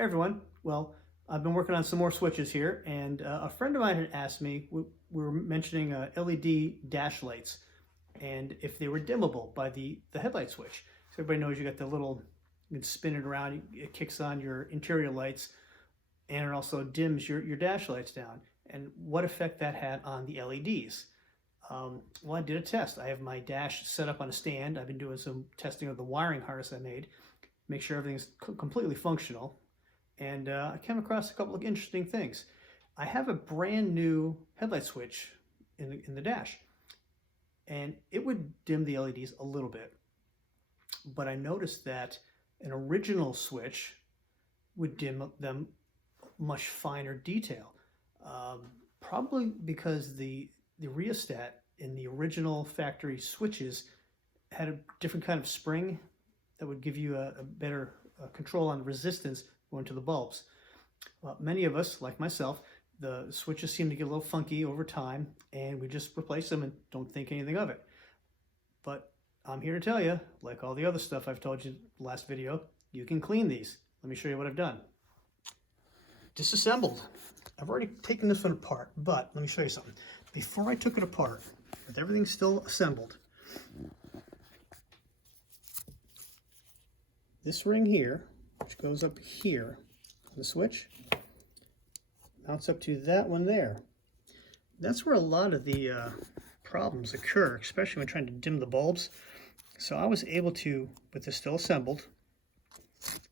Hey everyone. Well, I've been working on some more switches here, and a friend of mine had asked me, we were mentioning LED dash lights, and if they were dimmable by the headlight switch. So everybody knows you got the little, you can spin it around, it kicks on your interior lights, and it also dims your dash lights down, and what effect that had on the LEDs. Well, I did a test. I have my dash set up on a stand. I've been doing some testing of the wiring harness I made, make sure everything's completely functional. And I came across a couple of interesting things. I have a brand new headlight switch in the dash, and it would dim the LEDs a little bit. But I noticed that an original switch would dim them much finer detail. Probably because the rheostat in the original factory switches had a different kind of spring that would give you a better control on resistance going to the bulbs. Many of us, like myself, the switches seem to get a little funky over time, and we just replace them and don't think anything of it. But I'm here to tell you, like all the other stuff I've told you in the last video, you can clean these. Let me show you what I've done. Disassembled. I've already taken this one apart, but let me show you something. Before I took it apart, with everything still assembled, this ring here, which goes up here on the switch, mounts up to that one there. That's where a lot of the problems occur, especially when trying to dim the bulbs. So I was able to, with this still assembled,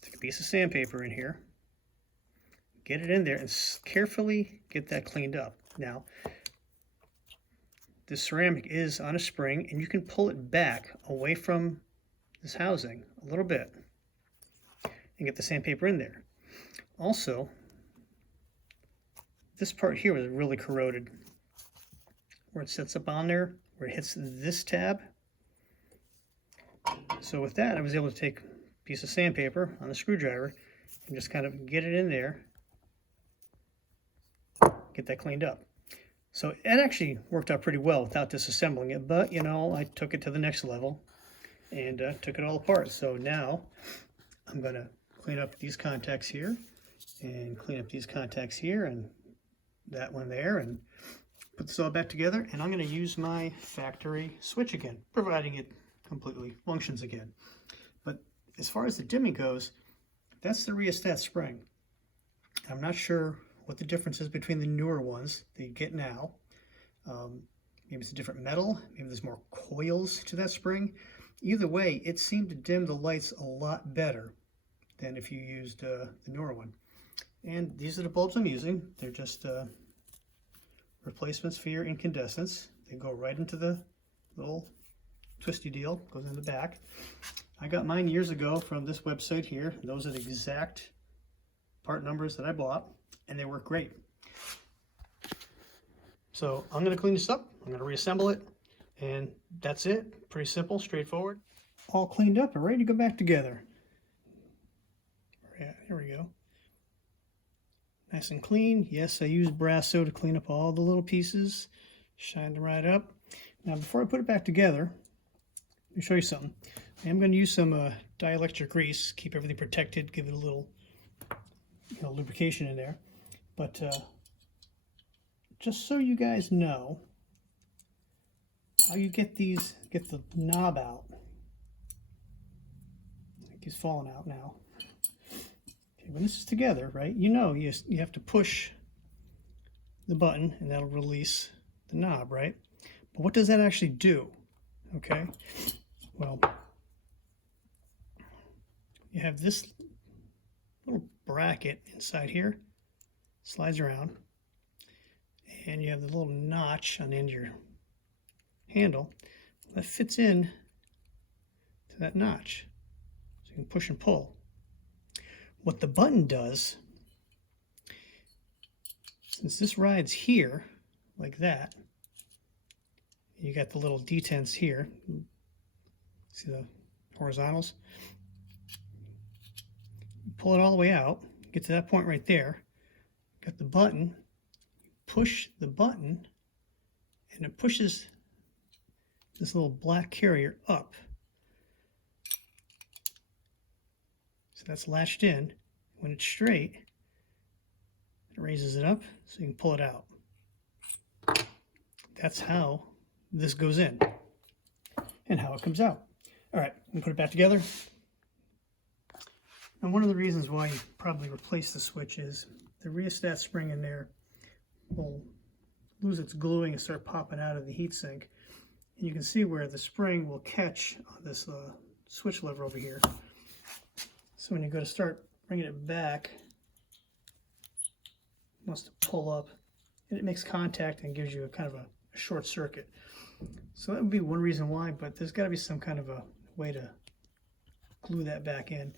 take a piece of sandpaper in here, get it in there, and carefully get that cleaned up. Now, this ceramic is on a spring, and you can pull it back away from this housing a little bit and get the sandpaper in there. Also, this part here was really corroded. Where it sits up on there, where it hits this tab. So with that, I was able to take a piece of sandpaper on the screwdriver and just kind of get it in there, get that cleaned up. So it actually worked out pretty well without disassembling it, but you know, I took it to the next level and took it all apart. So now I'm going to clean up these contacts here and clean up these contacts here and that one there and put this all back together, and I'm going to use my factory switch again, providing it completely functions again. But as far as the dimming goes, that's the rheostat spring. I'm not sure what the difference is between the newer ones that you get now. Maybe it's a different metal, maybe there's more coils to that spring. Either way, it seemed to dim the lights a lot better than if you used the newer one. And these are the bulbs I'm using. They're just replacements for your incandescents. They go right into the little twisty deal, goes in the back. I got mine years ago from this website here. Those are the exact part numbers that I bought, and they work great. So I'm going to clean this up, I'm going to reassemble it, and that's it. Pretty simple, straightforward. All cleaned up and ready to go back together. Yeah, here we go. Nice and clean. Yes, I used Brasso to clean up all the little pieces. Shine them right up. Now, before I put it back together, let me show you something. I am going to use some dielectric grease, keep everything protected, give it a little, lubrication in there. But just so you guys know how you get the knob out. I think he's falling out now. When this is together, right, you have to push the button and that'll release the knob, right? But what does that actually do? Okay, well, you have this little bracket inside here, slides around, and you have the little notch on the end of your handle that fits in to that notch. So you can push and pull. What the button does, since this rides here, like that, you got the little detents here, see the horizontals? You pull it all the way out, get to that point right there, got the button, push the button, and it pushes this little black carrier up. So that's latched in. when it's straight, it raises it up so you can pull it out. That's how this goes in and how it comes out. All right, I'm gonna put it back together. And one of the reasons why you probably replace the switch is the rheostat spring in there will lose its gluing and start popping out of the heatsink. And you can see where the spring will catch on this switch lever over here. So when you go to start bringing it back, it wants to pull up, and it makes contact and gives you a kind of a short circuit. So that would be one reason why, but there's got to be some kind of a way to glue that back in.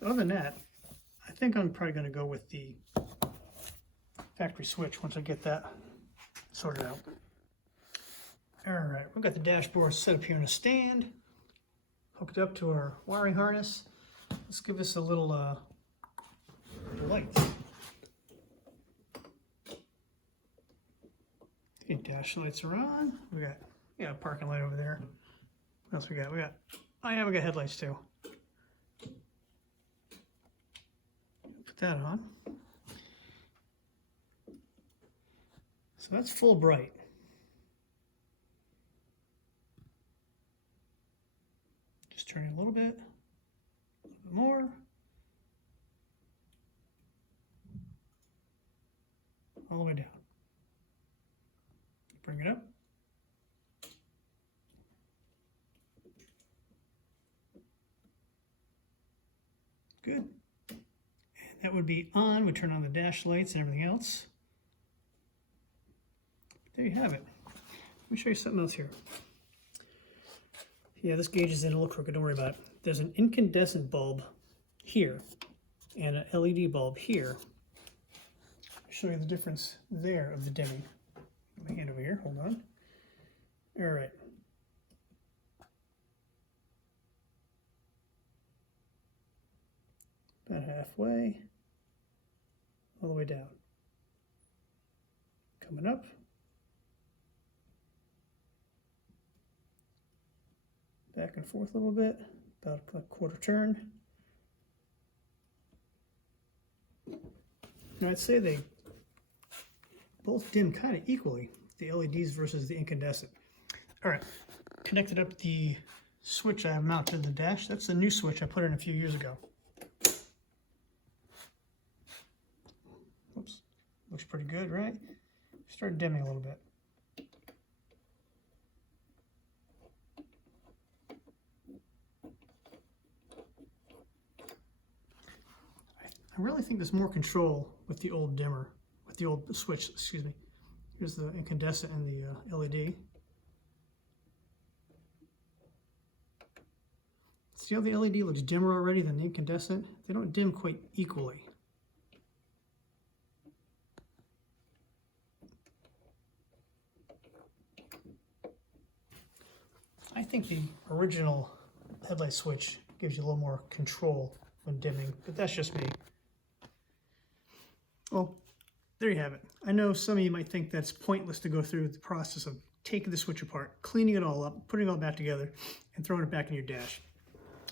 But other than that, I think I'm probably going to go with the factory switch once I get that sorted out. All right, we've got the dashboard set up here in a stand, hooked up to our wiring harness. Let's give this a little light. Okay, dash lights are on. We got a parking light over there. What else we got? Oh yeah, we got headlights too. Put that on. So that's full bright. Just turn it a little bit more. All the way down. Bring it up. Good. And that would be on. We turn on the dash lights and everything else. There you have it. Let me show you something else here. Yeah, this gauge is in a little crooked, don't worry about it. There's an incandescent bulb here and an LED bulb here. I'll show you the difference there of the dimming. Put my hand over here, hold on. All right. About halfway, all the way down. Coming up. Back and forth a little bit, about a quarter turn. Now I'd say they both dim kind of equally, the LEDs versus the incandescent. All right, connected up the switch I have mounted to the dash. That's the new switch I put in a few years ago. Oops, looks pretty good, right? Start dimming a little bit. I really think there's more control with the old dimmer, with the old switch, excuse me. Here's the incandescent and the LED. See how the LED looks dimmer already than the incandescent? They don't dim quite equally. I think the original headlight switch gives you a little more control when dimming, but that's just me. Well, there you have it. I know some of you might think that's pointless to go through the process of taking the switch apart, cleaning it all up, putting it all back together, and throwing it back in your dash.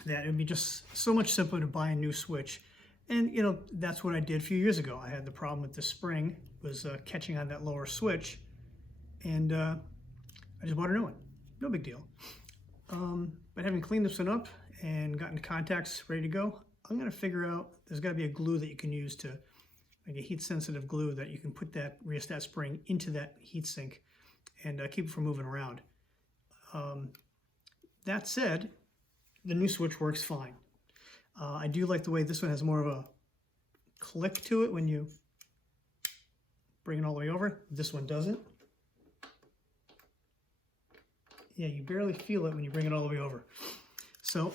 That it would be just so much simpler to buy a new switch. And, you know, that's what I did a few years ago. I had the problem with the spring was catching on that lower switch, and I just bought a new one. No big deal. But having cleaned this one up and gotten the contacts ready to go, I'm going to figure out, there's got to be a glue that you can use to, like a heat-sensitive glue that you can put that rheostat spring into that heatsink and keep it from moving around. That said, the new switch works fine. I do like the way this one has more of a click to it when you bring it all the way over. This one doesn't. Yeah, you barely feel it when you bring it all the way over. So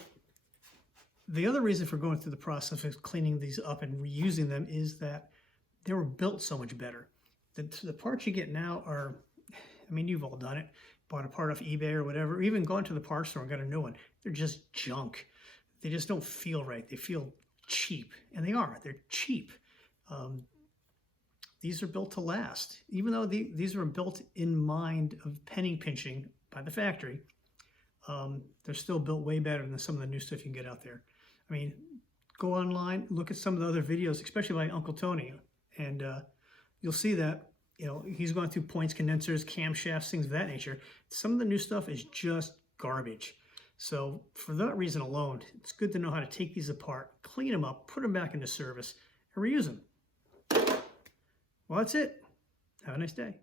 the other reason for going through the process of cleaning these up and reusing them is that they were built so much better. The parts you get now are, I mean, you've all done it. Bought a part off eBay or whatever, or even gone to the parts store and got a new one. They're just junk. They just don't feel right. They feel cheap, and they are. They're cheap. These are built to last. Even though these were built in mind of penny pinching by the factory, they're still built way better than some of the new stuff you can get out there. I mean, go online, look at some of the other videos, especially by Uncle Tony, and you'll see that, you know, he's going through points, condensers, camshafts, things of that nature. Some of the new stuff is just garbage. So for that reason alone, it's good to know how to take these apart, clean them up, put them back into service, and reuse them. Well, that's it. Have a nice day.